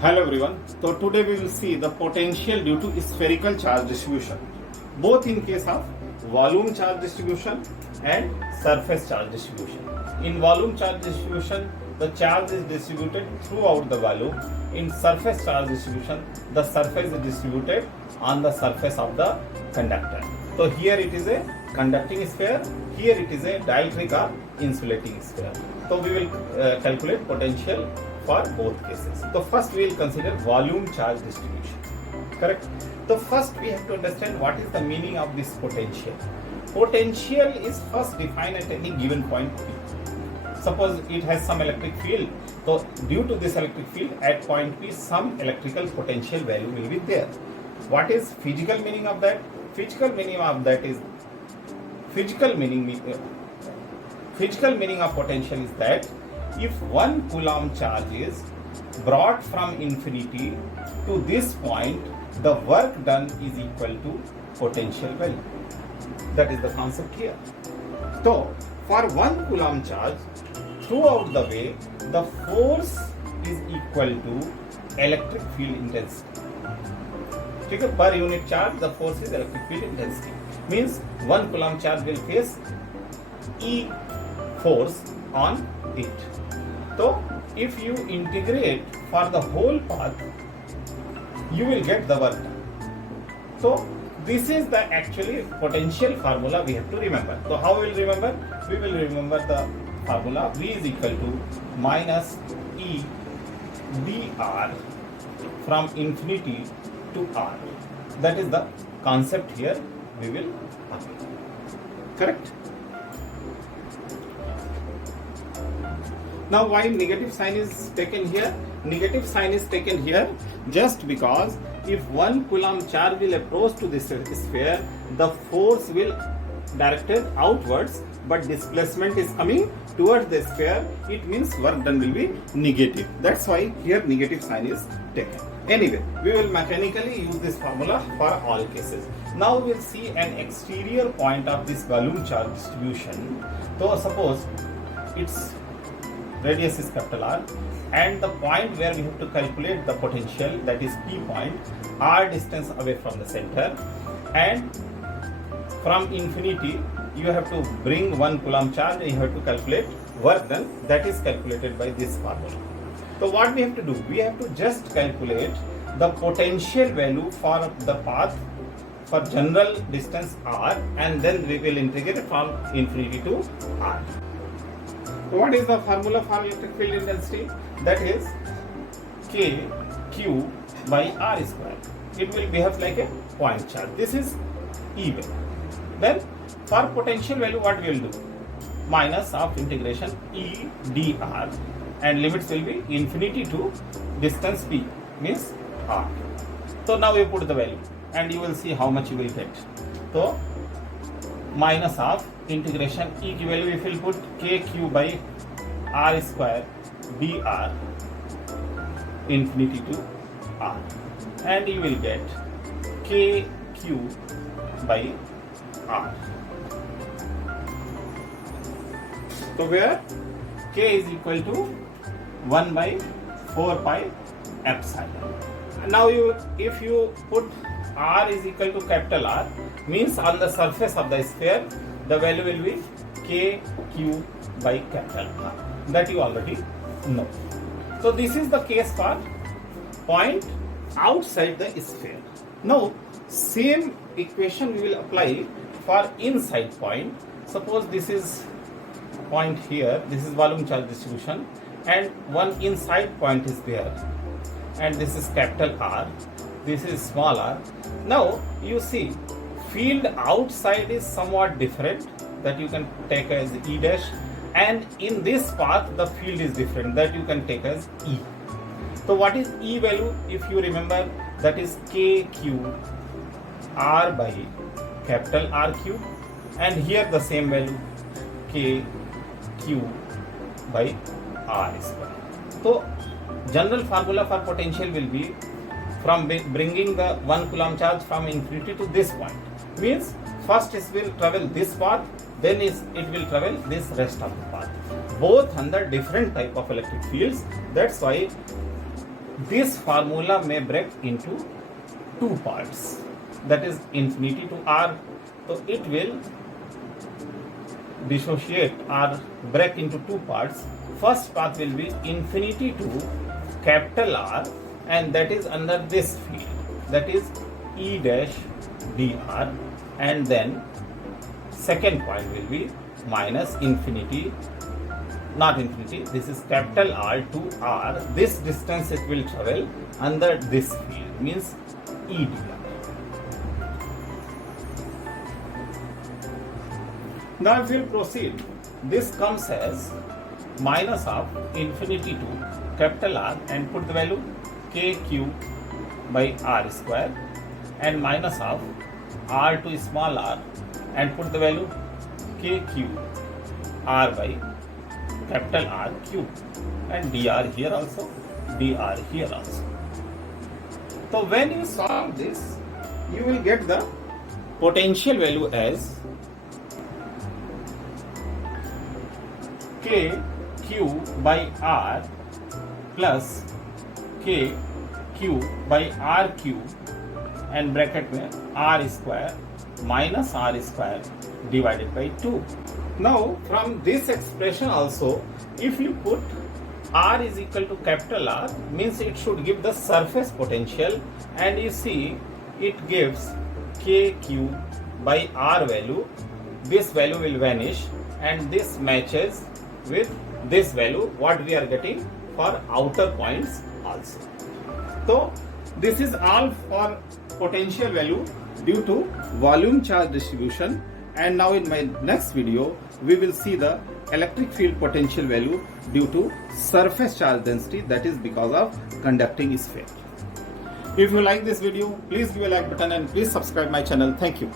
Hello everyone. So today we will see the potential due to spherical charge distribution, both in case of volume charge distribution and surface charge distribution. In volume charge distribution, the charge is distributed throughout the volume. In surface charge distribution, the surface is distributed on the surface of the conductor. So here it is a conducting sphere, here it is a dielectric or insulating sphere. So we will calculate potential for both cases. So first we will consider volume charge distribution. Correct? So first we have to understand what is the meaning of this potential. Potential is first defined at any given point P. Suppose it has some electric field. So due to this electric field at point P, some electrical potential value will be there. What is physical meaning of that? Physical meaning of potential is that if 1 coulomb charge is brought from infinity to this point, the work done is equal to potential value. That is the concept here. So, for 1 coulomb charge, throughout the way, the force is equal to electric field intensity. Okay, per unit charge, the force is electric field intensity. Means 1 coulomb charge will face E force on it. So, if you integrate for the whole path, you will get the work done. So, this is the actually potential formula we have to remember. So, how we will remember? We will remember the formula V is equal to minus E dr from infinity to R. That is the concept here we will apply. Correct? Now why negative sign is taken here? Negative sign is taken here just because if 1 coulomb charge will approach to this sphere, the force will directed outwards, but displacement is coming towards the sphere. It means work done will be negative. That's why here negative sign is taken. Anyway, we will mechanically use this formula for all cases. Now we will see an exterior point of this volume charge distribution. So suppose its radius is capital R, and the point where we have to calculate the potential, that is P point, R distance away from the center, and from infinity you have to bring 1 coulomb charge and you have to calculate work done. That is calculated by this formula. So what we have to do? We have to just calculate the potential value for the path for general distance R, and then we will integrate from infinity to R. So what is the formula for electric field intensity? That is KQ by R square. It will behave like a point charge. This is E value. Then for potential value, what we will do? Minus of integration E dr, and limits will be infinity to distance P, means R. So now you put the value and you will see how much you will get. So minus of integration E value, if you put KQ by R square dr infinity to R, and you will get KQ by R. So where K is equal to 1 by 4 pi epsilon. Now if you put R is equal to capital R, means on the surface of the sphere, the value will be KQ by capital R. That you already know. So this is the case for point outside the sphere. Now same equation we will apply for inside point. Suppose this is point here, this is volume charge distribution, and one inside point is there, and this is capital R, this is small r. Now you see field outside is somewhat different, that you can take as E dash, and in this path the field is different, that you can take as E. So what is E value? If you remember, that is KQ R by capital R cube, and here the same value KQ by R square. So general formula for potential will be from bringing the 1 coulomb charge from infinity to this point, means first it will travel this path, then it will travel this rest of the path, both under different type of electric fields. That's why this formula may break into two parts, that is infinity to r. So it will dissociate or break into two parts. First part will be infinity to capital R, and that is under this field, that is E dash dr, and then second point will be minus infinity, not infinity, this is capital R to R, this distance it will travel under this field, means E dr. Now if we proceed, this comes as minus of infinity to capital R and put the value kq by r square, and minus of r to small r and put the value kq r by capital R cube, and dr here also, dr here also. So when you solve this, you will get the potential value as k q by r plus k q by r cube and bracket में r square minus r square divided by 2. Now from this expression also, if you put r is equal to capital R, means it should give the surface potential, and you see it gives kq by r value, this value will vanish, and this matches with this value what we are getting for outer points also. So this is all for potential value due to volume charge distribution, and now in my next video we will see the electric field potential value due to surface charge density, that is because of conducting sphere. If you like this video, please give a like button and please subscribe my channel. Thank you.